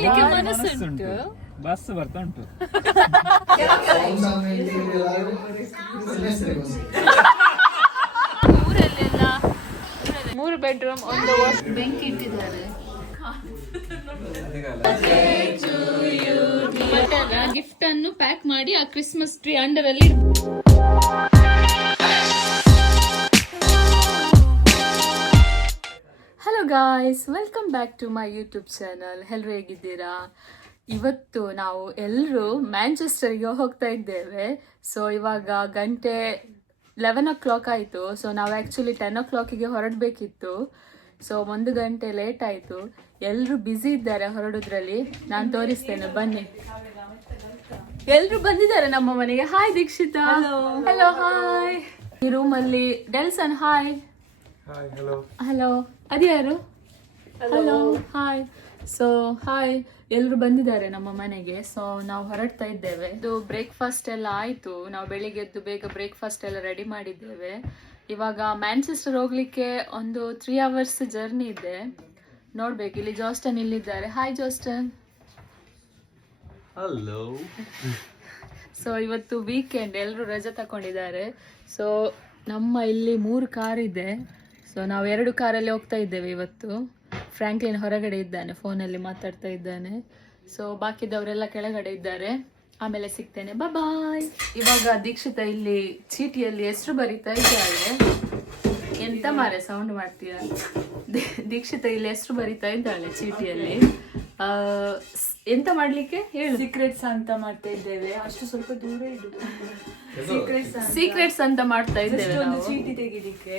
ಹೋಗ್ಲಿಕ್ಕೆ ಮನಸ್ಸುಂಟು, ಬಸ್ ಬರ್ತಾ ಉಂಟು. ಊರಲ್ಲೆಲ್ಲ 3 ಬೆಡ್ರೂಮ್, ಒಂದು ವಾಶ್, ಬೆಂಕಿ ಇಟ್ಟಿದ್ದಾರೆ. ಗಿಫ್ಟ್ ಅನ್ನು ಪ್ಯಾಕ್ ಮಾಡಿ ಆ ಕ್ರಿಸ್ಮಸ್ ಟ್ರೀ ಅಂಡರ್ ಅಲ್ಲಿ. Hello guys, welcome back to my YouTube channel. ಎಲ್ಲರೂ ಹೇಗಿದ್ದೀರಾ? ಇವತ್ತು ನಾವು ಎಲ್ಲರೂ ಮ್ಯಾಂಚೆಸ್ಟರ್ಗೆ ಹೋಗ್ತಾ ಇದ್ದೇವೆ. ಸೊ ಇವಾಗ ಗಂಟೆ 11 o'clock ಆಯಿತು. ಸೊ ನಾವು ಆ್ಯಕ್ಚುಲಿ 10 o'clockಗೆ ಹೊರಡಬೇಕಿತ್ತು. ಸೊ 1 ಗಂಟೆ ಲೇಟ್ ಆಯಿತು. ಎಲ್ಲರೂ ಬ್ಯುಸಿ ಇದ್ದಾರೆ ಹೊರಡೋದ್ರಲ್ಲಿ. ನಾನು ತೋರಿಸ್ತೇನೆ, ಬನ್ನಿ. ಎಲ್ಲರೂ ಬಂದಿದ್ದಾರೆ ನಮ್ಮ ಮನೆಗೆ. ಹಾಯ್ ದೀಕ್ಷಿತಾ. ಹಲೋ. ಹಾಯ್. ಈ ರೂಮಲ್ಲಿ ಡೆಲ್ಸನ್. ಹಾಯ್. ಹಲೋ. ಅದ್ಯಾರು? ಹಲೋ. ಹಾಯ್. ಸೊ ಹಾಯ್, ಎಲ್ಲರೂ ಬಂದಿದ್ದಾರೆ ನಮ್ಮ ಮನೆಗೆ. ಸೊ ನಾವು ಹೊರಡ್ತಾ ಇದ್ದೇವೆ. ಇದು ಬ್ರೇಕ್ಫಾಸ್ಟ್ ಎಲ್ಲ ಆಯಿತು. ನಾವು ಬೆಳಿಗ್ಗೆ ಎದ್ದು ಬೇಗ ಬ್ರೇಕ್ಫಾಸ್ಟ್ ಎಲ್ಲ ರೆಡಿ ಮಾಡಿದ್ದೇವೆ. ಇವಾಗ ಮ್ಯಾಂಚೆಸ್ಟರ್ ಹೋಗ್ಲಿಕ್ಕೆ ಒಂದು 3 hours ಜರ್ನಿ ಇದೆ. ನೋಡ್ಬೇಕು. ಇಲ್ಲಿ ಜೋಸ್ಟನ್ ಇಲ್ಲಿದ್ದಾರೆ. ಹಾಯ್ ಜೋಸ್ಟನ್. ಹಲೋ. ಸೊ ಇವತ್ತು ವೀಕೆಂಡ್, ಎಲ್ಲರೂ ರಜೆ ತಗೊಂಡಿದ್ದಾರೆ. ಸೊ ನಮ್ಮ ಇಲ್ಲಿ 3 ಕಾರ್ ಇದೆ. ಸೊ ನಾವು 2 ಕಾರಲ್ಲಿ ಹೋಗ್ತಾ ಇದ್ದೇವೆ ಇವತ್ತು. ಫ್ರ್ಯಾಂಕ್ಲಿನ್ ಹೊರಗಡೆ ಇದ್ದಾನೆ, ಫೋನಲ್ಲಿ ಮಾತಾಡ್ತಾ ಇದ್ದಾನೆ. ಸೊ ಬಾಕಿದವರೆಲ್ಲ ಕೆಳಗಡೆ ಇದ್ದಾರೆ. ಆಮೇಲೆ ಸಿಗ್ತೇನೆ. ಬಾಯ್. ಇವಾಗ ದೀಕ್ಷಿತಾ ಇಲ್ಲಿ ಚೀಟಿಯಲ್ಲಿ ಹೆಸರು ಬರೀತಾ ಇದ್ದಾಳೆ. ಎಂತ ಮಾರೆ ಸೌಂಡ್ ಮಾಡ್ತೀಯ? ದೀಕ್ಷಿತಾ ಇಲ್ಲಿ ಹೆಸರು ಬರೀತಾ ಇದ್ದಾಳೆ ಚೀಟಿಯಲ್ಲಿ. ಎಂತ ಮಾಡ್ಲಿಕ್ಕೆ ಹೇಳು? ಸೀಕ್ರೆಟ್ಸ್ ಅಂತ ಮಾಡ್ತಾ ಇದ್ದೇವೆ. ಅಷ್ಟು ಸ್ವಲ್ಪ ದೂರ ಇಡು. ಸೀಕ್ರೆಟ್ಸ್ ಅಂತ ಮಾಡ್ತಾ ಇದ್ದೇವೆ ನಾವು. ಚೀಟಿ ತೆಗಿಲಿಕ್ಕೆ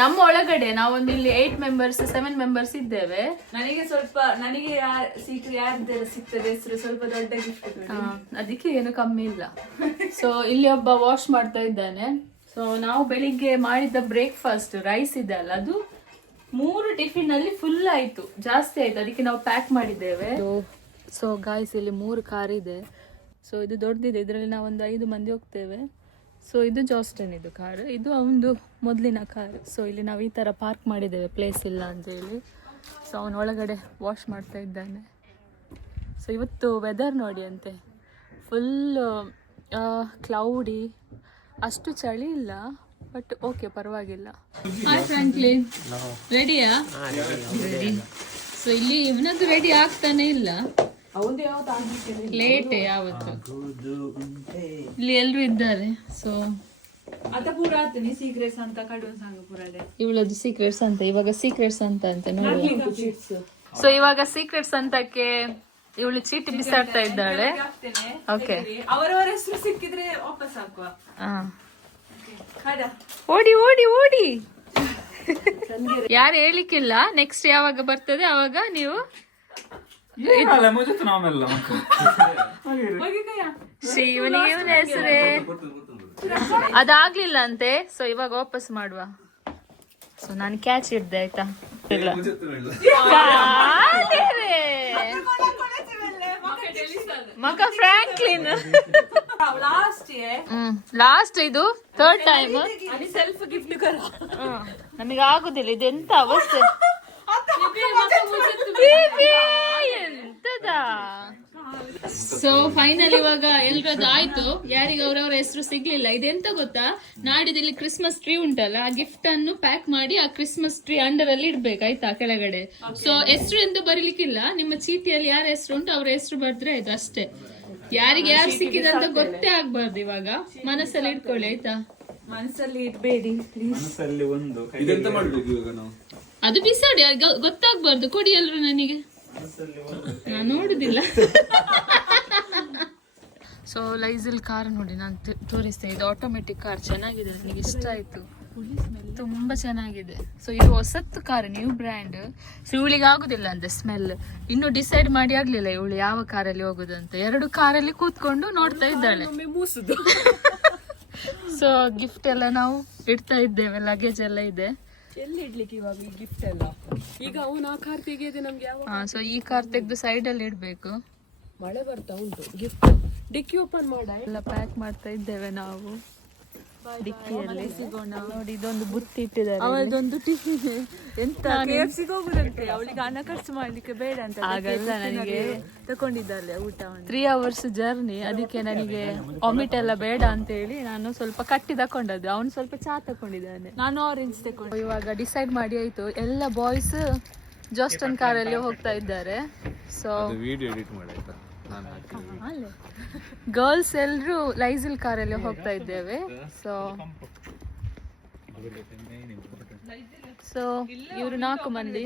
ನಮ್ಮ ಒಳಗಡೆ ನಾವೊಂದು ಇಲ್ಲಿ 8 members 7 members ಇದ್ದೇವೆ. ನನಗೆ ಸೀಕ್ರೆಟ್ ಯಾರ್ದೆಲ್ಲ ಸಿಗ್ತದೆ ಹೆಸರು, ಸ್ವಲ್ಪ ದೊಡ್ಡ ಗಿಫ್ಟ್. ಅದಕ್ಕೆ ಏನು ಕಮ್ಮಿ ಇಲ್ಲ. ಸೊ ಇಲ್ಲಿ ಒಬ್ಬ ವಾಶ್ ಮಾಡ್ತಾ ಇದ್ದಾನೆ. ಸೊ ನಾವು ಬೆಳಿಗ್ಗೆ ಮಾಡಿದ ಬ್ರೇಕ್ಫಾಸ್ಟ್ ರೈಸ್ ಇದೆ ಅಲ್ಲ, ಅದು 3 ಟಿಫಿನ್ ಅಲ್ಲಿ ಫುಲ್ ಆಯ್ತು, ಜಾಸ್ತಿ ಆಯ್ತು. ಅದಕ್ಕೆ ನಾವು ಪ್ಯಾಕ್ ಮಾಡಿದ್ದೇವೆ. ಸೊ ಗಾಯ್ಸ್, ಇಲ್ಲಿ 3 ಕಾರ್ ಇದೆ. ಸೊ ಇದು ದೊಡ್ಡದಿದೆ, ಇದರಲ್ಲಿ ನಾವು ಒಂದು 5 ಮಂದಿ ಹೋಗ್ತೇವೆ. ಸೊ ಇದು ಜೋಸ್ಟನ್ ಇದು ಕಾರ್, ಇದು ಅವನದು ಮೊದಲಿನ ಕಾರ್. ಸೊ ಇಲ್ಲಿ ನಾವು ಈ ಥರ ಪಾರ್ಕ್ ಮಾಡಿದ್ದೇವೆ, ಪ್ಲೇಸ್ ಇಲ್ಲ ಅಂತೇಳಿ. ಸೊ ಅವನ ಒಳಗಡೆ ವಾಶ್ ಮಾಡ್ತಾ ಇದ್ದಾನೆ. ಸೊ ಇವತ್ತು ವೆದರ್ ನೋಡಿ ಅಂತೆ, ಫುಲ್ ಕ್ಲೌಡಿ, ಅಷ್ಟು ಚಳಿ ಇಲ್ಲ, ಬಟ್ ಓಕೆ, ಪರವಾಗಿಲ್ಲ. ಹಾಯ್ ಫ್ರಾಂಕ್ಲಿನ್, ರೆಡಿಯಾ? ರೆಡಿ. ಸೊ ಇಲ್ಲಿ ಇವನದ್ದು ರೆಡಿ ಆಗ್ತಾನೆ ಇಲ್ಲ, ಲೇಟ್ ಯಾವತ್ತು. ಇಲ್ಲಿ ಎಲ್ಲರೂ ಇದ್ದಾರೆ. ಸೊ ಸೀಕ್ರೆಟ್ಸ್ ಅಂತ ಕಡು ಸಂಘ ಪುರಾಡೆ ಇವಳದ್ದು ಸೀಕ್ರೆಟ್ಸ್ ಅಂತ, ಇವಾಗ ಸೀಕ್ರೆಟ್ಸ್ ಅಂತ ನೋಡಿ. ಸೊ ಇವಾಗ ಸೀಕ್ರೆಟ್ಸ್ ಅಂತಕ್ಕೆ ಇವಳು ಚೀಟಿ ಬಿಸಾಡ್ತಾ ಇದ್ದಾಳೆ. ಓಕೆ, ಅವರವರ ಹೆಸರು ಸಿಕ್ಕಿದ್ರೆ ವಾಪಸ್ ಹಾಕುವ. ಓಡಿ ಓಡಿ ಓಡಿ. ಯಾರು ಹೇಳಿಕ್ಕಿಲ್ಲ, ನೆಕ್ಸ್ಟ್ ಯಾವಾಗ ಬರ್ತದೆ ಅವಾಗ ನೀವು. ಇವನಿಗೆ ಇವನ ಹೆಸರೇ ಅದಾಗ್ಲಿಲ್ಲ ಅಂತೆ. ಸೊ ಇವಾಗ ವಾಪಸ್ ಮಾಡುವ. ಸೊ ನಾನು ಕ್ಯಾಚ್ ಹಿಡ್ದೆ, ಆಯ್ತಾ? ಮಗ ಫ್ರಾಂಕ್ಲಿನ್ ಲಾಸ್ಟ್, ಇದು 3rd ಟೈಮ್. ಸೆಲ್ಫ್ ಗಿಫ್ಟ್ ನಮಗೆ ಆಗುದಿಲ್ಲ, ಇದೆಂತ ಅವಸ್ಥೆ. ಎಂತದ? ಸೊ ಫೈನಲ್ ಇವಾಗ ಎಲ್ರದ್ದು ಆಯ್ತು. ಯಾರಿಗೆ ಅವ್ರವ್ರ ಹೆಸರು ಸಿಗ್ಲಿಲ್ಲ. ಇದೆಂತ ಗೊತ್ತಾ, ನಾಡಿದಲ್ಲಿ ಕ್ರಿಸ್ಮಸ್ ಟ್ರೀ ಉಂಟಲ್ಲ, ಆ ಗಿಫ್ಟ್ ಅನ್ನು ಪ್ಯಾಕ್ ಮಾಡಿ ಆ ಕ್ರಿಸ್ಮಸ್ ಟ್ರೀ ಅಂಡರ್ ಅಲ್ಲಿ ಇಡ್ಬೇಕಾಯ್ತಾ, ಕೆಳಗಡೆ. ಸೊ ಹೆಸರು ಎಂತ ಬರೀಲಿಕ್ಕಿಲ್ಲ, ನಿಮ್ಮ ಚೀಟಿಯಲ್ಲಿ ಯಾರ ಹೆಸರು ಉಂಟು ಅವ್ರ ಹೆಸರು ಬರ್ದ್ರೆ ಆಯ್ತು, ಅಷ್ಟೇ. ಯಾರಿಗೆ ಯಾರು ಸಿಕ್ಕಿದಂತ ಗೊತ್ತೇ ಆಗ್ಬಾರ್ದು. ಇವಾಗ ಮನಸ್ಸಲ್ಲಿ ಇಟ್ಕೊಳ್ಳಿ, ಆಯ್ತಾ? ಮನಸ್ಸಲ್ಲಿ ಇಡ್ಬೇಡಿ ಪ್ಲೀಸ್. ಅದು ಬಿಸಾಡಿ, ಗೊತ್ತಾಗ್ಬಾರ್ದು. ಕೊಡಿ ಎಲ್ರು ನನಗೆ, ನಾನು ನೋಡುದಿಲ್ಲ. ಸೊ ಲೈಸಲ್ ಕಾರ್ ನೋಡಿ, ನಾನು ತೋರಿಸ್ತೇನೆ. ಇದು ಆಟೋಮೆಟಿಕ್ ಕಾರ್, ಚೆನ್ನಾಗಿದೆ, ನನಗೆ ಇಷ್ಟ ಆಯ್ತು, ತುಂಬಾ ಚೆನ್ನಾಗಿದೆ. ಸೊ ಇದು ಹೊಸತ್ತು ಕಾರ್, ನ್ಯೂ ಬ್ರ್ಯಾಂಡ್. ಸೊ ಇವಳಿಗೆ ಆಗುದಿಲ್ಲ ಅಂತ ಸ್ಮೆಲ್. ಇನ್ನು ಡಿಸೈಡ್ ಮಾಡಿ ಆಗ್ಲಿಲ್ಲ ಇವಳು ಯಾವ ಕಾರಲ್ಲಿ ಹೋಗುದಂತ. 2 ಕಾರಲ್ಲಿ ಕೂತ್ಕೊಂಡು ನೋಡ್ತಾ ಇದ್ದಾಳೆ. ಸೊ ಗಿಫ್ಟ್ ಎಲ್ಲ ನಾವು ಇಡ್ತಾ ಇದ್ದೇವೆ, ಲಗೇಜ್ ಎಲ್ಲ ಇದೆ. ಎಲ್ಲಿ ಇಡ್ಲಿಕ್ಕೆ ಇವಾಗ ಈ ಗಿಫ್ಟ್ ಎಲ್ಲ? ಈಗ ಅವನು ಆ ಕಾರ್ ತೆಗೆಯದೆ ನಮ್ಗೆ ಯಾವ? ಸೊ ಈ ಕಾರ್ ತೆಗೆದು ಸೈಡ್ ಅಲ್ಲಿ ಇಡ್ಬೇಕು. ಮಳೆ ಬರ್ತಾ ಉಂಟು. ಗಿಫ್ಟ್ ಡಿಕ್ಕಿ ಓಪನ್ ಮಾಡ. ಎಲ್ಲ ಪ್ಯಾಕ್ ಮಾಡ್ತಾ ಇದ್ದೇವೆ ನಾವು. ಡಿಕ್ಕಿಯಲ್ಲಿ ಸಿಗೋಣ. ನೋಡಿ ಇದೊಂದು ಬುತ್ತಿ ಇಟ್ಟಿದ್ದಾರೆ. ಅವಳದೊಂದು ಟಿಫಿನ್ ಎಂತ KFC ಹೋಗುದಂತೆ, ಅವಳಿಗೆ ಹಣ ಖರ್ಚು ಮಾಡ್ಲಿಕ್ಕೆ ಬೇಡ ಅಂತ ಆಗಲ್ಲ ನನಗೆ, ತಕೊಂಡಿದ್ದಾಳೆ ಊಟ. 3 hours ಜರ್ನಿ, ಅದಕ್ಕೆ ನನಗೆ ವಾಮಿಟ್ ಎಲ್ಲ ಬೇಡ ಅಂತ ಹೇಳಿ ನಾನು ಸ್ವಲ್ಪ ಕಟ್ಟಿ ತಕೊಂಡದ್ದು. ಅವನು ಸ್ವಲ್ಪ ಚಾ ತಕೊಂಡಿದ್ದಾನೆ, ನಾನು ಆರೆಂಜ್ ತಗೊಂಡು. ಇವಾಗ ಡಿಸೈಡ್ ಮಾಡಿ ಆಯ್ತು, ಎಲ್ಲ ಬಾಯ್ಸ್ ಜಾಸ್ಟನ್ ಕಾರಲ್ಲಿ ಹೋಗ್ತಾ ಇದ್ದಾರೆ. ಸೊ ಗರ್ಲ್ಸ್ ಎಲ್ಲರೂ ಲೈಸಲ್ ಕಾರಲ್ಲಿ ಹೋಗ್ತಾ ಇದ್ದೇವೆ. ಸೊ ಇವರು 4 ಮಂದಿ.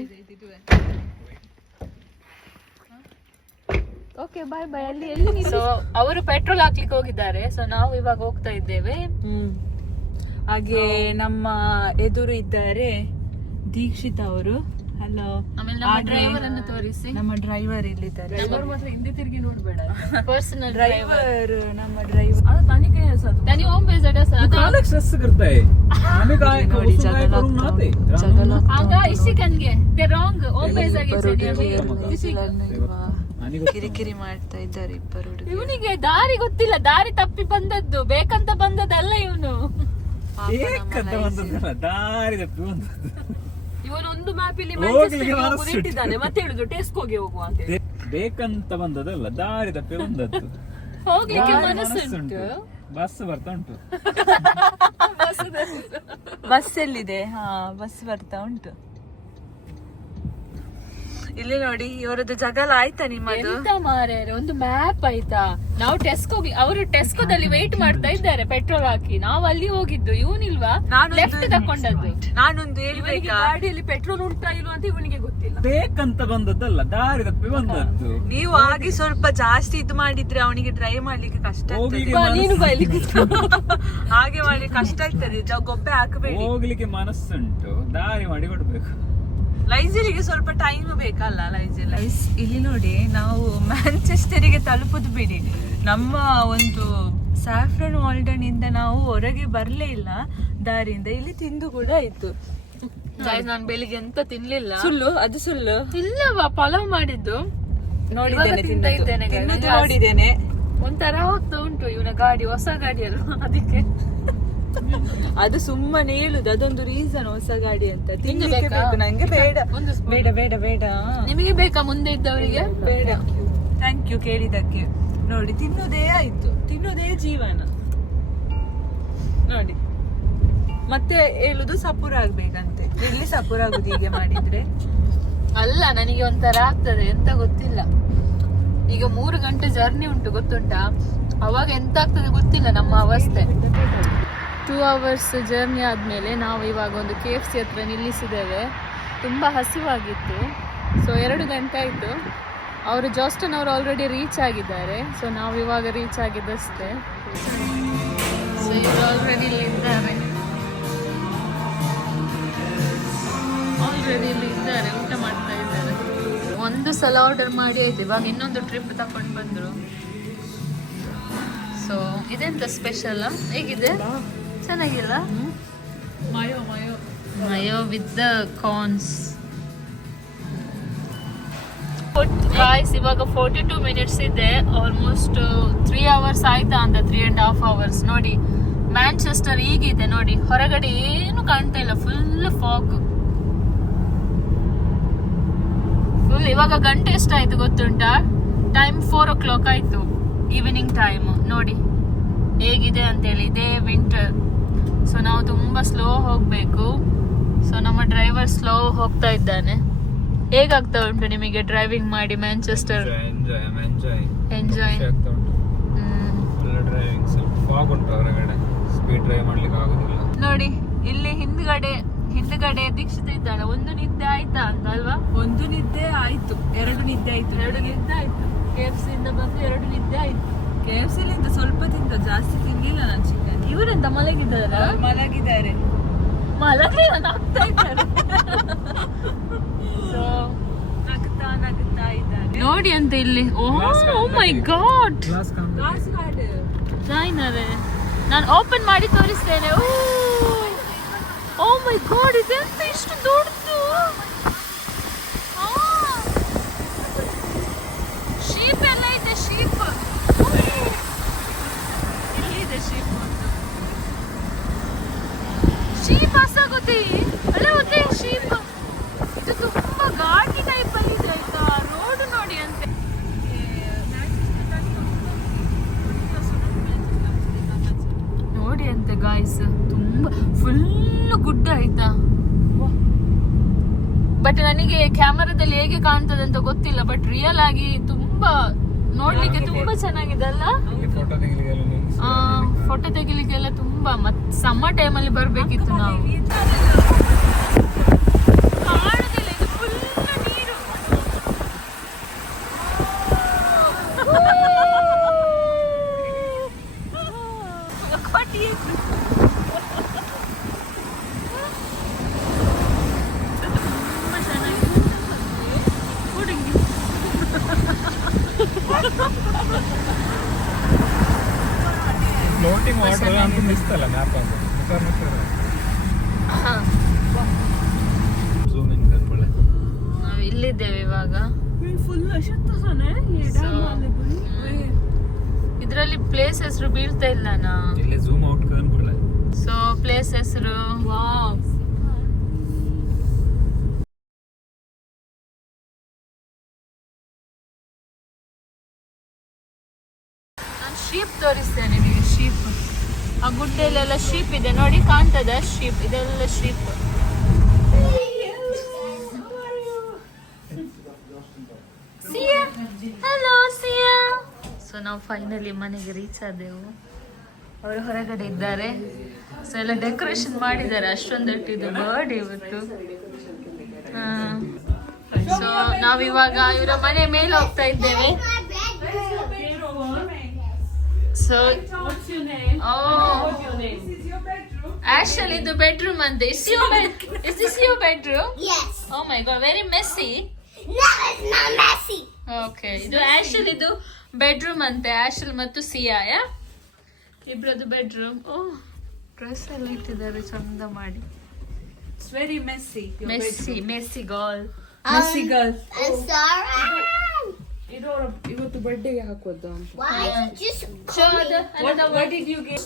ಓಕೆ ಬಾಯ್ ಬಾಯ್. ಎಲ್ಲಿ ಸೊ ಅವರು ಪೆಟ್ರೋಲ್ ಹಾಕ್ಲಿಕ್ಕೆ ಹೋಗಿದ್ದಾರೆ. ಸೊ ನಾವು ಇವಾಗ ಹೋಗ್ತಾ ಇದ್ದೇವೆ. ಹಾಗೆ ನಮ್ಮ ಎದುರು ಇದ್ದಾರೆ ದೀಕ್ಷಿತ್ ಅವರು. ಹಲೋ. ಆಮೇಲೆ ನಮ್ಮ ಡ್ರೈವರ್ ಅನ್ನು ತೋರಿಸಿ. ನಮ್ಮ ಡ್ರೈವರ್ ಇಲ್ಲಿದ್ದಾರೆ. ಹಿಂದೆ ತಿರುಗಿ ನೋಡ್ಬೇಡ. ಪರ್ಸನಲ್ ड्राइवर ನಮ್ಮ ड्राइवर. त्याने होम बेस स्ट्रेस करता है हमें काय ನೋಡಿ ಜಗಳ ಆಗ ಇಶಿಕನ್ಗೆ ದೆ ರಾಂಗ್ ಹೋಮ್ ಬೇಸ್ ಕಿರಿಕಿರಿ ಮಾಡ್ತಾ ಇದ್ದಾರೆ ಇಬ್ಬರು ಹುಡುಗರು. ಇವನಿಗೆ ದಾರಿ ಗೊತ್ತಿಲ್ಲ, ದಾರಿ ತಪ್ಪಿ ಬಂದದ್ದು, ಬೇಕಂತ ಬಂದದ್ದಲ್ಲ ಇವನು. ದಾರಿ ತಪ್ಪಿ ಬಂದದ್ದು. ಇವನೊಂದು ಮ್ಯಾಪ್ ಇಲ್ಲಿ ಇಟ್ಟಿದ್ದಾನೆ, ಮತ್ತೆ ಹೇಳುದು ಟೆಸ್ಕೋಗೆ ಹೋಗುವ ಅಂತ ಹೇಳಿ. ಬೇಕಂತ ಬಂದದಲ್ಲ, ದಾರಿ ತಪ್ಪಿ ಬಂದದ್ದು. ಹೋಗ್ಲಿಕ್ಕೆ ಮನಸ್ಸುಂಟು. ಬಸ್ ಬರ್ತಾ ಉಂಟು. ಬಸ್ ಎಲ್ಲಿದೆ? ಹಾ, ಬಸ್ ಬರ್ತಾ ಉಂಟು. ಇಲ್ಲಿ ನೋಡಿ, ಇವರದ್ದು ಜಗಳ ಆಯ್ತಾ ನಿಮ್ಮದು? ಎಂತ ಮಾರ್ಯಾರೆ, ಒಂದು ಮ್ಯಾಪ್ ಆಯ್ತಾ? ನಾವು ಟೆಸ್ಕೋಗಿ, ಅವರು ಟೆಸ್ಕೋದಲ್ಲಿ ವೇಟ್ ಮಾಡ್ತಾ ಇದ್ದಾರೆ ಪೆಟ್ರೋಲ್ ಹಾಕಿ. ನಾವು ಅಲ್ಲಿ ಹೋಗಿದ್ದು, ಇವನಿಲ್ವಾ ಲೆಫ್ಟ್ ತಕೊಂಡದ್ದು. ನಾನೊಂದು ಹೇಳ್ಬೇಕಾ, ಗಾಡಿಯಲ್ಲಿ ಪೆಟ್ರೋಲ್ ಉಂಟಾ ಇಲ್ವಾ ಅಂತ ಇವನಿಗೆ ಗೊತ್ತಿಲ್ಲ. ಬೇಕಂತ ಬಂದದ್ದಲ್ಲ, ದಾರಿ ತಪ್ಪಿ ಬಂದದ್ದು. ನೀವು ಆಗಿ ಸ್ವಲ್ಪ ಜಾಸ್ತಿ ಇದು ಮಾಡಿದ್ರೆ ಅವನಿಗೆ ಡ್ರೈವ್ ಮಾಡ್ಲಿಕ್ಕೆ ಕಷ್ಟ ಆಗ್ತದೆ. ನೀನು ಬೈಲಿಕ್ಕೆ ಹಾಗೆ ಮಾಡ್ಲಿಕ್ಕೆ ಕಷ್ಟ ಆಗ್ತದೆ. ಗೊಬ್ಬೆ ಹಾಕಬೇಡಿ. ಹೋಗ್ಲಿಕ್ಕೆ ಮನಸ್ಸುಂಟು, ದಾರಿ ಮಾಡಿ ಕೊಡ್ಬೇಕು. ಲೈಸರಿಗೆ ಸ್ವಲ್ಪ ಟೈಮ್ ಬೇಕಲ್ಲ. ಲೈಸ್ ಇಲ್ಲಿ ನೋಡಿ, ನಾವು ಮ್ಯಾಂಚೆಸ್ಟರಿಗೆ ತಲುಪುದು ಬಿಡಿ, ನಮ್ಮ ಒಂದು ಸ್ಯಾಫ್ರನ್ ವಾಲ್ಡನ್ ಇಂದ ನಾವು ಹೊರಗೆ ಬರ್ಲೇ ಇಲ್ಲ ದಾರಿಯಿಂದ. ಇಲ್ಲಿ ತಿಂದು ಕೂಡ ಆಯ್ತು. ನಾನು ಬೆಳಿಗ್ಗೆ ಎಂತ ತಿನ್ಲಿಲ್ಲ. ಸುಳ್ಳು, ಅದು ಸುಳ್ಳು. ಇಲ್ಲವಾ, ಪಲಾವ್ ಮಾಡಿದ್ದು ನೋಡಿದ್ದೇನೆ, ತಿನ್ನೋದು ನೋಡಿದ್ದೇನೆ. ಒಂಥರ ಹೋಗ್ತಾ ಉಂಟು ಇವನ ಗಾಡಿ, ಹೊಸ ಗಾಡಿ ಅಲ್ವಾ, ಅದಕ್ಕೆ ಅದು ಸುಮ್ಮನೆ ಹೇಳುದು, ಅದೊಂದು ರೀಸನ್ ಹೊಸ ಗಾಡಿ ಅಂತ. ತಿನ್ನಬೇಕು ನಂಗೆ ಬೇಡ, ಬೇಡ ಬೇಡ ಬೇಡ. ನಿಮಗೆ ಬೇಕಾ ಮುಂದೆ ಇದ್ದವರಿಗೆ? ಬೇಡ. ಥ್ಯಾಂಕ್ ಯು ಕೇಳಿದಕ್ಕೆ. ನೋಡಿ, ತಿನ್ನೋದೇ ಆಯ್ತು, ತಿನ್ನೋದೇ ಜೀವನ. ನೋಡಿ, ಮತ್ತೆ ಹೇಳುದು ಸಪುರ ಆಗ್ಬೇಕಂತೆ. ಇಲ್ಲಿ ಸಪುರ ಆಗುದು ಹೀಗೆ ಮಾಡಿದ್ರೆ. ಅಲ್ಲ, ನನಗೆ ಒಂಥರ ಆಗ್ತದೆ, ಎಂತ ಗೊತ್ತಿಲ್ಲ. ಈಗ 3 ಗಂಟೆ ಜರ್ನಿ ಉಂಟು, ಗೊತ್ತುಂಟಾ? ಅವಾಗ ಎಂತ ಆಗ್ತದೆ ಗೊತ್ತಿಲ್ಲ ನಮ್ಮ ಅವಸ್ಥೆ. 2 hours ಜರ್ನಿ ಆದಮೇಲೆ ನಾವು ಇವಾಗ ಒಂದು KFC ಹತ್ರ ನಿಲ್ಲಿಸಿದ್ದೇವೆ. ತುಂಬ ಹಸಿವಾಗಿತ್ತು. ಸೊ 2 ಗಂಟೆ ಆಯಿತು. ಅವರು ಜಾಸ್ಟನ್ ಅವರು ಆಲ್ರೆಡಿ ರೀಚ್ ಆಗಿದ್ದಾರೆ. ಸೊ ನಾವು ಇವಾಗ ರೀಚ್ ಆಗಿದ್ದಷ್ಟೇ. ಸೊ ಇವರು ಆಲ್ರೆಡಿ ಇಲ್ಲಿದ್ದಾರೆ, ಊಟ ಮಾಡ್ತಾ ಇದ್ದಾರೆ. ಒಂದು ಸಲ ಆರ್ಡರ್ ಮಾಡಿ ಆಯ್ತು, ಇವಾಗ ಇನ್ನೊಂದು ಟ್ರಿಪ್ ತಕೊಂಡು ಬಂದರು. ಸೊ ಇದೆಂತ ಸ್ಪೆಷಲ್? ಹೇಗಿದೆ? ಚೆನ್ನಾಗಿಲ್ಲ? ಮಯೋ ವಿತ್ ದ ಕಾರ್ನ್ಸ್. ಗಾಯ್ಸ್, ಇವಾಗ 42 ಮಿನಿಟ್ಸ್ ಇದೆ. ಆಲ್ಮೋಸ್ಟ್ 3 hours ಆಯ್ತಾ ಅಂತ, 3.5 hours. ನೋಡಿ, ಮ್ಯಾಂಚೆಸ್ಟರ್ ಈಗಿದೆ ನೋಡಿ, ಹೊರಗಡೆ ಏನು ಕಾಣ್ತಾ ಇಲ್ಲ, ಫುಲ್ ಫಾಗ್. ಫುಲ್ ಇವಾಗ ಗಂಟೆ ಎಷ್ಟಾಯ್ತು ಗೊತ್ತುಂಟಾ? ಟೈಮ್ 4 o'clock ಆಯ್ತು, ಈವ್ನಿಂಗ್ ಟೈಮ್. ನೋಡಿ ಹೇಗಿದೆ ಅಂತೇಳಿ, ಇದೇ ವಿಂಟರ್. ಸೊ ನಾವು ತುಂಬ ಸ್ಲೋ ಹೋಗಬೇಕು. ಸೊ ನಮ್ಮ ಡ್ರೈವರ್ ಸ್ಲೋ ಹೋಗ್ತಾ ಇದ್ದಾನೆ. ಹೇಗಾಗ್ತಾ ಉಂಟು ನಿಮಗೆ ಡ್ರೈವಿಂಗ್ ಮಾಡಿ ಮ್ಯಾಂಚೆಸ್ಟರ್? ಎಂಜಾಯ್. ನೋಡಿ, ಇಲ್ಲಿ ಹಿಂದ್ಗಡೆ ದೀಕ್ಷಿತ ಇದ್ದಾಳೆ. ಒಂದು ನಿದ್ದೆ ಆಯ್ತಾ ಅಂತ ಅಲ್ವಾ? ಒಂದು ನಿದ್ದೆ ಆಯ್ತು, 2 ನಿದ್ದೆ ಆಯ್ತು. 2 ನಿದ್ದೆ ಆಯ್ತು. KFC ಇಂದ ಬಂದು 2 ನಿದ್ದೆ ಆಯ್ತು. KFC ಲಿಂದ ಸ್ವಲ್ಪ ತಿಂದ, ಜಾಸ್ತಿ ತಿನ್ಲಿಲ್ಲ ನಾನು ಚಿಕನ್. ಇವರೆಂತ ಮಲಗಿದ್ದಾರ? ಮಲಗಿದ್ದಾರೆ. ನಗ್ತಾ ಇದ್ದಾರೆ. ಸೊ ನಗ್ತಾ ಇದ್ದಾರೆ. ನೋಡಿ ಅಂತ ಇಲ್ಲಿ. ಓ ಮೈ ಗಾಡ್, ನಾನು ಓಪನ್ ಮಾಡಿ ತೋರಿಸ್ತೇನೆ. ಓ ಮೈ ಗಾಡ್, ಇದೆಂತ ಇಷ್ಟು ದೊಡ್ಡದು! ಶೀಪ್ ಎಲ್ಲ ಇದೆ, ಶೀಪ್ ಇಲ್ಲಿದೆ, ಶೀಪ್. ಗೊತ್ತೇ ಅಲ್ಲೇ ಗೊತ್ತೇ ಶೀಪ್ ಇದು ತುಂಬಾ ಘಾಟಿ ಟೈಪ್ ಅಲ್ಲಿ ಇದೆ ಆಯ್ತಾ ರೋಡ್ ನೋಡಿ ಅಂತೆ ನೋಡಿ ಅಂತೆ ಗಾಯ್ಸ್ ತುಂಬಾ ಫುಲ್ ಗುಡ್ಡ ಆಯ್ತಾ ಬಟ್ ನನಗೆ ಕ್ಯಾಮರಾದಲ್ಲಿ ಹೇಗೆ ಕಾಣ್ತದೆ ಅಂತ ಗೊತ್ತಿಲ್ಲ ಬಟ್ ರಿಯಲ್ ಆಗಿ ತುಂಬಾ ನೋಡ್ಲಿಕ್ಕೆ ತುಂಬಾ ಚೆನ್ನಾಗಿದೆ ಅಲ್ಲ ಫೋಟೋ ತೆಗಿಲಿಕ್ಕೆಲ್ಲ ತುಂಬಾ ಮತ್ ಸಮ್ಮರ್ ಟೈಮಲ್ಲಿ ಬರ್ಬೇಕಿತ್ತು ನಾವು ಕಾಣುದಿಲ್ಲ ಇದು ಫುಲ್ ನೀರು ತುಂಬಾ ಚೆನ್ನಾಗಿದೆ ಹುಡುಗಿ ಫ್ಲೋಟಿಂಗ್ ವಾಟರ್ ಅಂತ ನಿಸ್ತಲ್ಲ ಮ್ಯಾಪ್ ಅಂತ ಝೂಮ್ ಇನ್ ಕರ್ಕೊಳ್ಳೆ ನಾವು ಇಲ್ಲಿದ್ದೇವೆ ಇವಾಗ ಇದರಲ್ಲಿ ಪ್ಲೇಸ್ ಹೆಸರು ಬೀಳ್ತಾ ಇಲ್ಲ ನಾ ಇಲ್ಲಿ ಝೂಮ್ ಔಟ್ ಕರ್ಕೊಳ್ಳೆ ಸೊ ಪ್ಲೇಸ್ ಹೆಸರು ಶೀಪ್ ತೋರಿಸ್ತೇನೆ ನಿಮಗೆ ಶೀಪ್ ಆ ಗುಡ್ಡೆಯಲ್ಲೆಲ್ಲ ಶೀಪ್ ಇದೆ ನೋಡಿ ಕಾಣ್ತದ ಶೀಪ್ ಇದೆಲ್ಲ ಶೀಪ್ ಹಲೋ ಸಿಯಾ ಸೊ ನಾವು ಫೈನಲಿ ಮನೆಗೆ ರೀಚ್ ಆದೆವು ಅವರು ಹೊರಗಡೆ ಇದ್ದಾರೆ ಸೊ ಎಲ್ಲ ಡೆಕೋರೇಷನ್ ಮಾಡಿದ್ದಾರೆ ಅಷ್ಟೊಂದೊಟ್ಟಿದ್ದು ಬರ್ಡ್ ಇವತ್ತು ಸೊ ನಾವಿವಾಗ ಇವರ ಮನೆ ಮೇಲೆ ಹೋಗ್ತಾ ಇದ್ದೇವೆ So, What's your name? oh, What's your name? This is your bedroom. actually the bedroom and this your bed. Is this your bedroom? Yes. Oh my god, very messy. No, it's not messy. Okay, ಇದು actually ಇದು bedroom ಅಂತೆ ಆಶಲ್ ಮತ್ತು ಸಿಯಾ ಯಾ ಇಬ್ರದ್ದು bedroom ಓ dress ಎಲ್ಲ ಇಟ್ಟಿದ್ದಾರೆ ಚಂದ ಮಾಡಿ It's very messy. your messy girl bedroom. Messy girl. I'm sorry. ಇವತ್ತು ಬರ್ಡೇಗೆ ಹಾಕೋದು ಅಂತ. Why did you just call me? What did you get?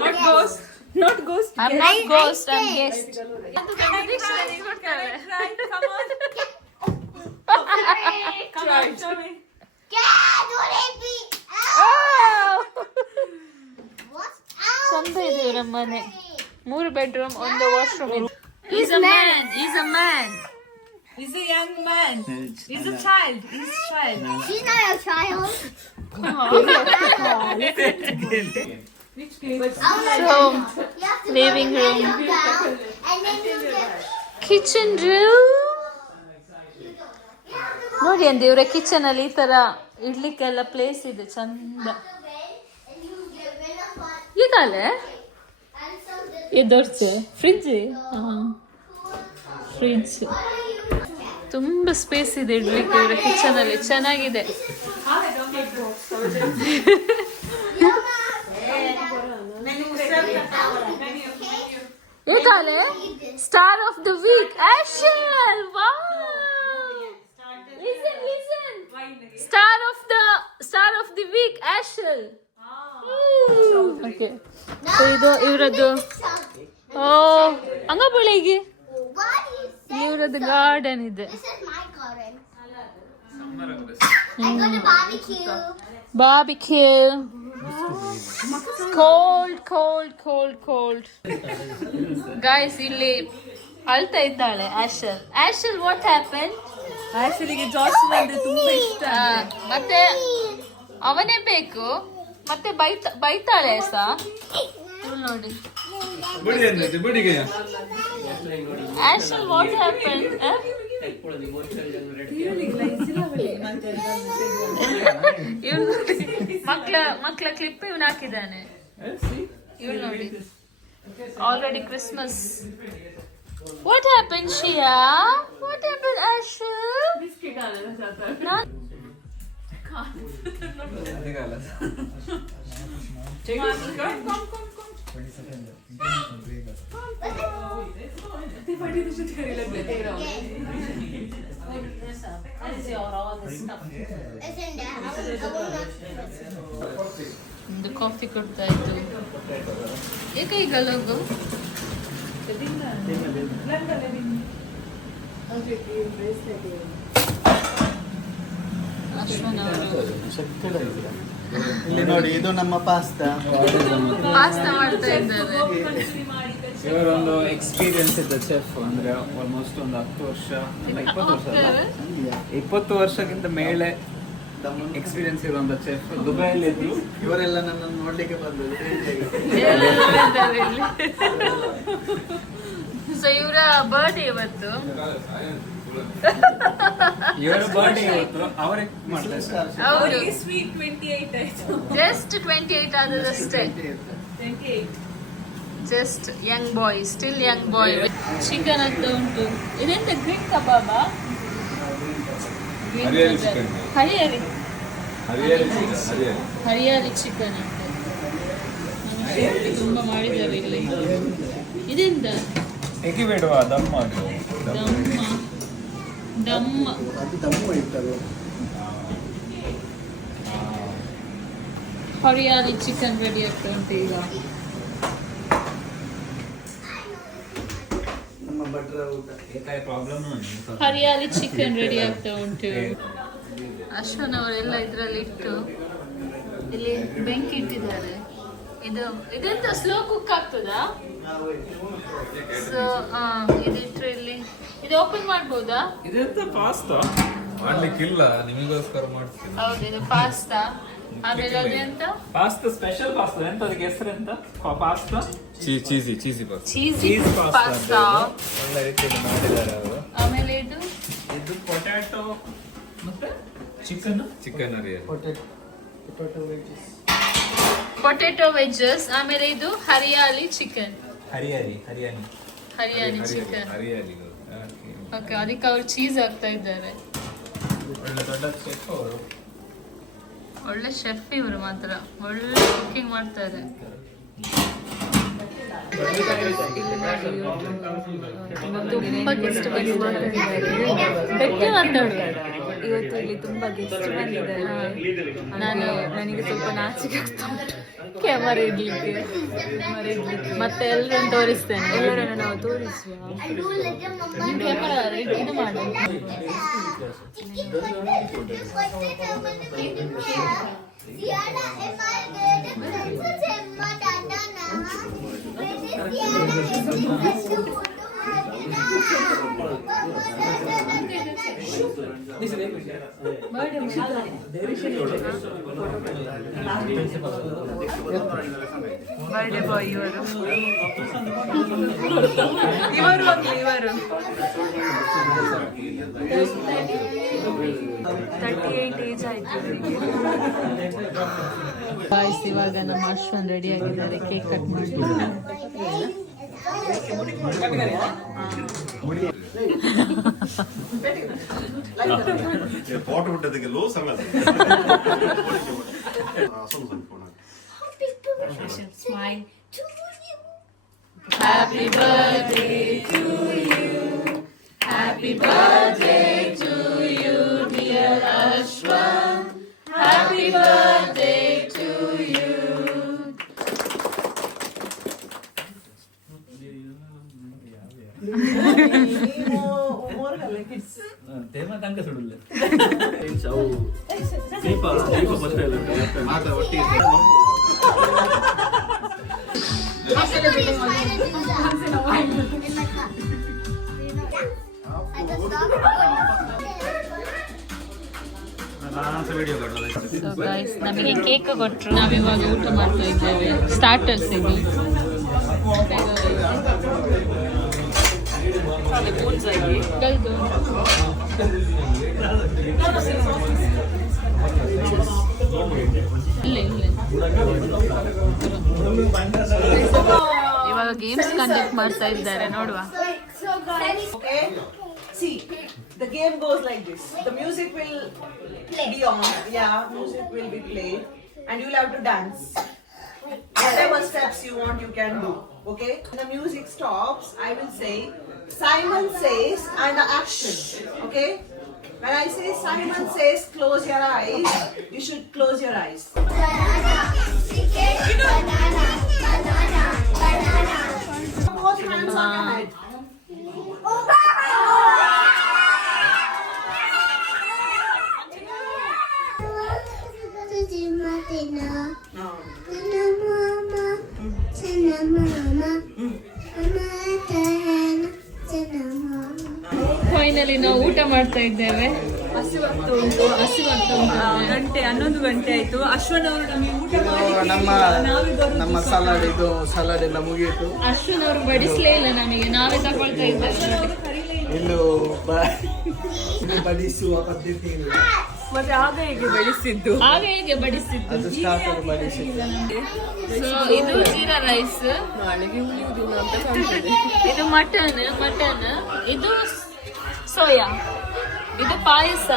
Not ghost. Not ghost. I'm not ghost, I'm guest. guest. Come on. Come on, show me. God, what did we? What's out? ಚಂದ ಇದೆ ಇವರ ಮನೆ 3 bedroom ಒಂದು washroom ಇದೆ He's He's a man. He's a man. He's a young man. He's a child. He's a child. She's not a child. Which game? So, You have to living go room. down, and then you get. Kitchen room ನೋಡಿ ಅಂದ ಇವರ kitchen ಅಲ್ಲಿ ಈ ತರ ಇಡ್ಲಿಕ್ಕೆಲ್ಲ place ಇದೆ ಚಂದ And you get rid of what? ಇದಲ್ಲೇ And some this. ಇದೊರ್ಚೆ ಫ್ರಿಡ್ಜ್ ಫ್ರಿಡ್ಜ್ ತುಂಬಾ ಸ್ಪೇಸ್ ಇದೆ ಇಡ್ಲಿಕ್ಕೆ ಇವರ ಕಿಚನ್ ಅಲ್ಲಿ ಚೆನ್ನಾಗಿದೆ ಇದಲ್ಲೇ ಸ್ಟಾರ್ ಆಫ್ ದ ವೀಕ್ ಆಶಲ್ ಸ್ಟಾರ್ ಆಫ್ ದಿ ವೀಕ್ ಆಶಲ್ ಓಕೆ ಇದು ಇವರದ್ದು ಓ ಅಂಗಬಳಿಗೆ Why do you say ಇವರದ್ದು ಗಾರ್ಡನ್ ಇದೆ this is my garden? I go to barbecue. Barbecue. Cold. Guys, ಇಲ್ಲಿ ಅಳ್ತಾ ಇದ್ದಾಳೆ ಆಶಲ್ ವಾಟ್ ಹ್ಯಾಪನ್ ಆಕ್ಚುಲಿಗೆ ಜಾಸ್ಮಿನ್ ಅಂದ್ರೆ ತುಂಬಾ ಇಷ್ಟ. ಮತ್ತೆ ಅವನೇ ಬೇಕು ಮತ್ತೆ ಬೈತಾಳೆ ಸಾ ನೋಡಿ ಆಶಲ್ ವಾಟ್ ಹ್ಯಾಪನ್ ಇವ್ನು ನೋಡಿ ಮಕ್ಳ ಕ್ಲಿಪ್ ಇವ್ನು ಹಾಕಿದ್ದಾನೆ ಇವಳು ನೋಡಿ ಆಲ್ರೆಡಿ ಕ್ರಿಸ್ಮಸ್ ವಾಟ್ ಹ್ಯಾಪನ್ ಶಿಯಾ ವಾಟ್ ಹ್ಯಾಪನ್ ಆಶಲ್ Isn't that? I will not. ಒಂದು ಕಾಫಿ ಕೊಡ್ತಾ ಇದ್ದು ಏಕೆ ಈಗ ಲೋಗೋ ಅಶ್ವನ್ ಅವರು ಇಲ್ಲಿ ನೋಡಿ, ಇದು ನಮ್ಮ ಪಾಸ್ತಾ. ಪಾಸ್ತಾ ಮಾಡ್ತಾ ಇದ್ದಾರೆ. ಇವರೊಂದು ಎಕ್ಸ್ಪೀರಿಯನ್ಸ್ ಇದ್ದ ಚೆಫ್, ಅಂದ್ರೆ ಆಲ್ಮೋಸ್ಟ್ ಒಂದು 10 ವರ್ಷ 20 ವರ್ಷಕ್ಕಿಂತ ಮೇಲೆ ಎಕ್ಸ್ಪೀರಿಯನ್ಸ್ ಇರುವಂತ ಚೆಫ್. ದುಬೈಯಲ್ಲಿ ಇದ್ರು. ಇವರೆಲ್ಲ ನನ್ನನ್ನು ನೋಡ್ಲಿಕ್ಕೆ ಬಂದದ್ದು. ಸೊ ಇವರ ಬರ್ಡೇ ಇವತ್ತು. ಇವರ ಬರ್ಡೇ ಇವತ್ತು, ಅವರೇ ಮಾಡ್ತಾರೆ. ಹೌದು, ಸ್ವೀಟ್ 28 ಆಯ್ತು. ಜಸ್ಟ್ 28 ಆದದಷ್ಟೇ. Just young boy, still young boy. Chicken ಅಂತ ಉಂಟು. ಇದೆಂತ ಗ್ರೀನ್ ಕಬಾಬಾ? ಹರಿಯಾಲಿ ಚಿಕನ್ ಅಂತ ತುಂಬಾ ಮಾಡಿದ್ದಾರೆ ಇಲ್ಲಿ. ಇದೆಂತ ಏಕೆ ಬೇಡವಾ? ದಮ್ಮ ಅದು. ದಮ್ಮ ಅದು ದಮ್ಮು ಇರ್ತದೆ. ಹರಿಯಾಲಿ ಚಿಕನ್ ರೆಡಿ ಆಗ್ತಾ ಉಂಟು ಈಗ. ನಮ್ಮ ಭಟ್ರ ಊಟ. ಪ್ರಾಬ್ಲಮ್ ಹರಿಯಾಲಿ ಚಿಕನ್ ರೆಡಿ ಆಗ್ತಾ ಉಂಟು. ಅಶ್ವನ್ ಅವರೆಲ್ಲ ಇದರಲ್ಲಿ ಇಟ್ಟು ಇಲ್ಲಿ ಬೆಂಕಿ ಇಟ್ಟಿದ್ದಾರೆ. ಇದೆಂತ ಸ್ಲೋ ಕುಕ್ ಆಗ್ತದಾ? ಸೊ ಇದಿಟ್ರೆ ಇಲ್ಲಿ ಇದು ಓಪನ್ ಮಾಡ್ಬೋದಾ? ಇದೆಂತ ಪಾಸ್ತಾ ಮಾಡ್ಲಿಕ್ಕಿಲ್ಲ, ನಿಮಗೋಸ್ಕರ ಮಾಡ್ತೀನಿ. ಹೌದು, ಇದು ಪಾಸ್ತಾ. ಆಮೇಲೆ ಅದೆಂತ ಪಾಸ್ತಾ, ಸ್ಪೆಷಲ್ ಪಾಸ್ತಾ. ಎಂತ ಅದಕ್ಕೆ ಹೆಸರು ಎಂತ? Pasta cheesy pasta. Cheesy pasta. ಒಳ್ಳೆ ರೀತಿಯಲ್ಲಿ ಮಾಡಿದ್ದಾರೆ ಅವರು. ಆಮೇಲೆ ಇದು ಪೊಟ್ಯಾಟೊ ಮತ್ತೆ ಚಿಕನ್ ಅರಿಯಲ್. Potato wedges. ಆಮೇಲೆ ಇದು hariyali chicken. Hariyali chicken. Hariyali. Okay, ಅದಕ್ಕೆ ಅವ್ರು ಚೀಸ್ ಹಾಕ್ತಾ ಇದ್ದಾರೆ. ಒಳ್ಳೆ ದೊಡ್ಡ ಚೆಫ್ ಅವರು. ಒಳ್ಳೆ ಶೆಫ್ ಇವರು ಮಾತ್ರ, ಒಳ್ಳೆ ಕುಕಿಂಗ್ ಮಾಡ್ತಾರೆ. ತುಂಬಾ ಗೆಸ್ಟ್ ಬಂದಿದ್ದಾರೆ. ಗಟ್ಟಿ ಮಾತಾಡು. ಇವತ್ತು ಇಲ್ಲಿ ತುಂಬಾ ಗೆಸ್ಟ್ ಬಂದಿದ್ದಾರೆ. ನನಗೆ ಸ್ವಲ್ಪ ನಾಚಿಕೆ ಆಗ್ತಾ ಉಂಟು ಕ್ಯಾಮರಾ ಇಡ್ಲಿಕ್ಕೆ. ಮತ್ತೆ ಎಲ್ಲರನ್ನು ತೋರಿಸ್ತೇನೆ. ಎಲ್ಲರನ್ನು ನಾವು ತೋರಿಸುವ. ನಿಮ್ ಕ್ಯಾಮರಾ ಇದು ಮಾಡಿ. ಬರ್ಡೇ ಬಾಯ್ ಇವರು. 38 ಏಜ್ ಆಯ್ತು. ಇವಾಗ ನಮ್ಮ ಅಶ್ವನ್ ರೆಡಿ ಆಗಿದ್ದಾರೆ ಕೇಕ್ ಕಟ್ ಮಾಡಿ. ಫೋಟೋ ಹುಟ್ಟೋದಕ್ಕೆ ಲೋ ಸಮಯ. Smile. Happy birthday to you. Happy birthday to you, dear Ashwan. Happy birthday to you. ತೇಮ ತನಕ ಸುಡಲ್ಲ. ಮಾತ್ರ ಒಟ್ಟಿಗೆ ನಮಗೆ ಕೇಕ್ ಕೊಟ್ಟರು. ನಾವಿವಾಗ ಊಟ ಮಾಡ್ತಾ ಇದ್ದೇವೆ. ಸ್ಟಾರ್ಟರ್ಸ್ ಇದು. ಇವಾಗ ಗೇಮ್ಸ್ ಕಂಡಕ್ಟ್ ಮಾಡ್ತಾ ಇದ್ದಾರೆ, ನೋಡುವ. Okay. See, the game goes like this. The music will be on. Yeah, music will be played, and you'll have to dance. Whatever steps you want, you can do. Okay. When the music stops, I will say Simon says and action. Okay. When I say Simon says close your eyes, you should close your eyes. Banana, banana, banana, banana. both hands on your head. Finally ನಾವು ಊಟ ಮಾಡ್ತಾ ಇದ್ದೇವೆ. ಹಸಿವಾಗ್ತಾ ಉಂಟು. ಗಂಟೆ 11 ಗಂಟೆ ಆಯ್ತು. ಅಶ್ವನ್ ಅವರು ನಮಗೆ ಊಟ ನಮ್ಮ ಸಲಾಡ್ ಇದು ಸಲಾಡ್ ಎಲ್ಲ ಮುಗಿಯಿತು. ಅಶ್ವಿನ್ ಅವರು ಬಡಿಸ್ಲೇ ಇಲ್ಲ ನಮಗೆ, ನಾವೇ ತಗೊಳ್ತಾ ಇದ್ದೇವೆ. ಇನ್ನು ಬಡಿಸುವ ಪದ್ಧತಿ ಇಲ್ಲ. ಮತ್ತೆ ಆಗ ಹೇಗೆ ಬಡಿಸಿದ್ದು? ಅದು ಸ್ಟಾರ್ಟರ್ ಬಡಿಸಿ. ಸೊ ಇದು ಜೀರಾ ರೈಸ್, ಇದು ಮಟನ್, ಇದು ಸೋಯಾ, ಇದು ಪಾಯಸ,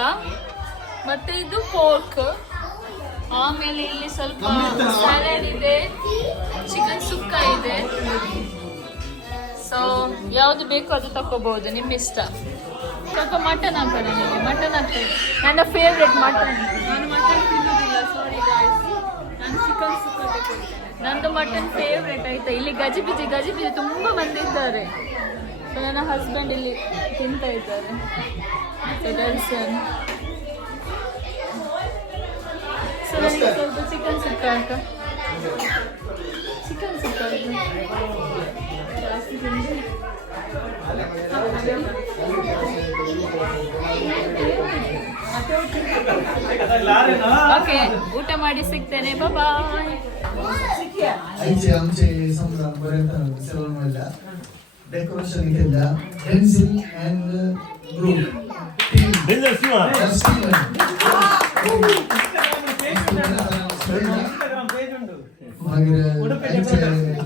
ಮತ್ತೆ ಇದು ಪೋರ್ಕ್. ಆಮೇಲೆ ಇಲ್ಲಿ ಸ್ವಲ್ಪ ಸ್ಯಾಲಡ್ ಇದೆ, ಚಿಕನ್ ಸುಕ್ಕ ಇದೆ. ಸೊ ಯಾವ್ದು ಬೇಕೋ ಅದು ತಕೋಬಹುದು, ನಿಮ್ಮ ಇಷ್ಟ. ಸ್ವಲ್ಪ ಮಟನ್ ಹಾಕೋಣ, ನಿಮಗೆ ಮಟನ್ ಹಾಕ್ತೇನೆ. ನನ್ನ ಫೇವ್ರೆಟ್ ಮಟನ್. ನಾನು ಮಟನ್ ತಿನ್ನೋದಿಲ್ಲ, ಸಾರಿ ಗಾಯ್ಸ್. ನಾನು ಚಿಕನ್ ಸುಕ್ಕ ತಗೊಳ್ತೇನೆ. ನಂದು ಮಟನ್ ಫೇವ್ರೆಟ್ ಆಯ್ತಾ. ಇಲ್ಲಿ ಗಜಿಬಿಜಿ ತುಂಬಾ ಬಂದಿದ್ದಾರೆ. ಸೊ ನನ್ನ ಹಸ್ಬೆಂಡ್ ಇಲ್ಲಿ ತಿಂತಾ ಇದ್ದಾರೆ. ಸೊ ದರ್ಶನ್ ಸ್ವಲ್ಪ ಚಿಕನ್ ಸುಕ್ಕ ಹಾಕ. ಚಿಕನ್ ಸುಕ್ಕ ಜಾಸ್ತಿ ತಿಂದು ಓಕೆ, ಊಟ ಮಾಡಿ ಸಿಗ್ತೇನೆ. ಬಾಯ್. आमचे समुद्रापर्यंत सेवन व्हायला डेकोरेशन केलं पेन्सिल अँड ग्रुप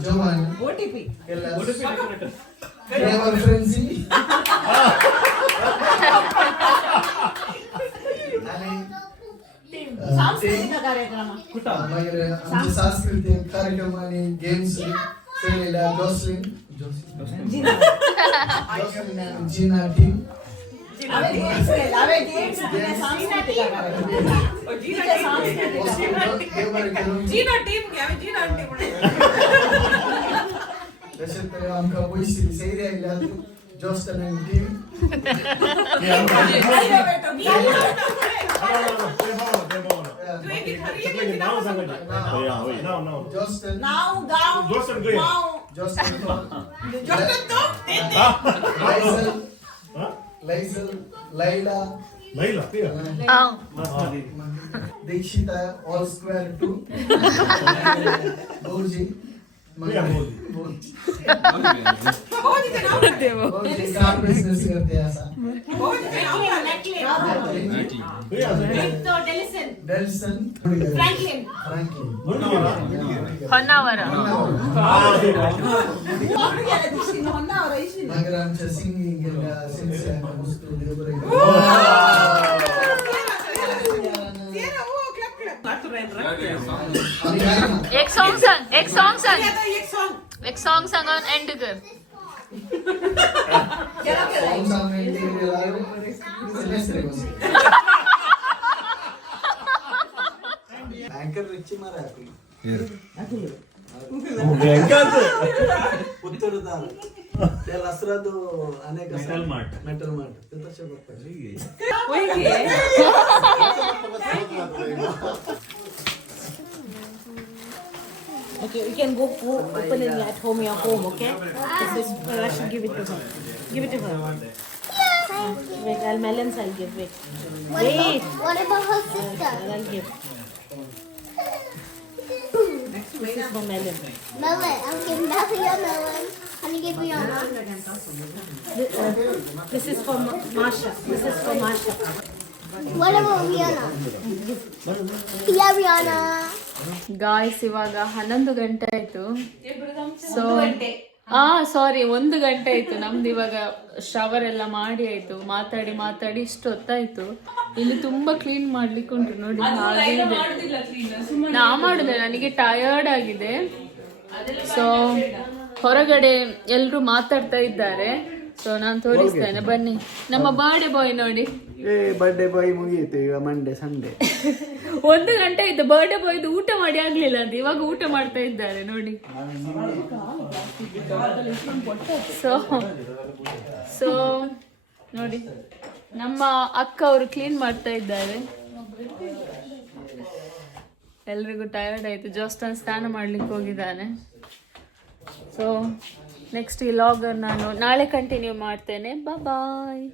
जवान फ्रेंड्स आमचे सांस्कृतिक कार्यक्रम आणि गेम्स खेळलेल्या जॉसलिन जीना टीम तसेच आमका पैसे सैरी आयल्या जॉस्टन टीम दीक्षिता ऑल स्क्वेअर 2 बोजी कार बिझनेस करते असा डेल्सन फ्रँकलिन ಹೊನ್ನಾವರ. मगर आमच्या सिंगिंग गेल्या सिन्सिअर वस्तू एक सॉन्ग सांग और एंड कर. ಬ್ಯಾಂಕರ್ ರಿಚ್ಚಿ ಮಾರ उत्तरदार त्या लसरादो अनेक मेटल मार्ट ते तसे बघतात. Okay, you can go open it at home, your home, okay? This is, I should give it to her. Give it to her. Wait, I'll give, wait. Wait. What about her sister? I'll give. This is for Melon. Melon. I'll give Melon your melon. I'm gonna give you your melon. This is for Masha. This is for Masha. What about Rihanna? Yeah, Rihanna. Guys ಇವಾಗ 11 ಗಂಟೆ ಆಯ್ತು. So sorry 1 ಗಂಟೆ ಆಯ್ತು. ನಮ್ದು ಇವಾಗ shower ಎಲ್ಲ ಮಾಡಿ ಆಯ್ತು. ಮಾತಾಡಿ ಇಷ್ಟು ಹೊತ್ತಾಯ್ತು. ಇಲ್ಲಿ ತುಂಬಾ ಕ್ಲೀನ್ ಮಾಡ್ಲಿಕ್ಕೆ ಉಂಟು ನೋಡಿ. ನಾ ಮಾಡುದಿಲ್ಲ, ನನಗೆ ಟಯರ್ಡ್ ಆಗಿದೆ. ಸೊ ಹೊರಗಡೆ ಎಲ್ರು ಮಾತಾಡ್ತಾ ಇದ್ದಾರೆ. ಸೊ ನಾನು ತೋರಿಸ್ತೇನೆ ಬನ್ನಿ. ನಮ್ಮ ಬರ್ಡೇ ಬಾಯ್ ನೋಡಿ, ಬರ್ಡೇ ಬಾಯ್ ಮುಗಿಯಿತು, ಈಗ ಮಂಡೇ ಸಂಡೇ. 1 ಗಂಟೆ ಇತ್ತು ಬರ್ಡೇ ಬಾಯ್ದು, ಊಟ ಮಾಡಿ ಆಗ್ಲಿಲ್ಲ ಅಂತ ಇವಾಗ ಊಟ ಮಾಡ್ತಾ ಇದ್ದಾರೆ ನೋಡಿ. ಸೊ ನೋಡಿ ನಮ್ಮ ಅಕ್ಕ ಅವರು ಕ್ಲೀನ್ ಮಾಡ್ತಾ ಇದ್ದಾರೆ. ಎಲ್ರಿಗೂ ಟಯರ್ಡ್ ಆಯ್ತು. ಜೋಸ್ಟನ್ ಸ್ನಾನ ಮಾಡ್ಲಿಕ್ಕೆ ಹೋಗಿದ್ದಾನೆ. ಸೊ ನೆಕ್ಸ್ಟ್ ಈ ಲಾಗ್ ನಾನು ನಾಳೆ ಕಂಟಿನ್ಯೂ ಮಾಡ್ತೇನೆ. ಬಾಯ್.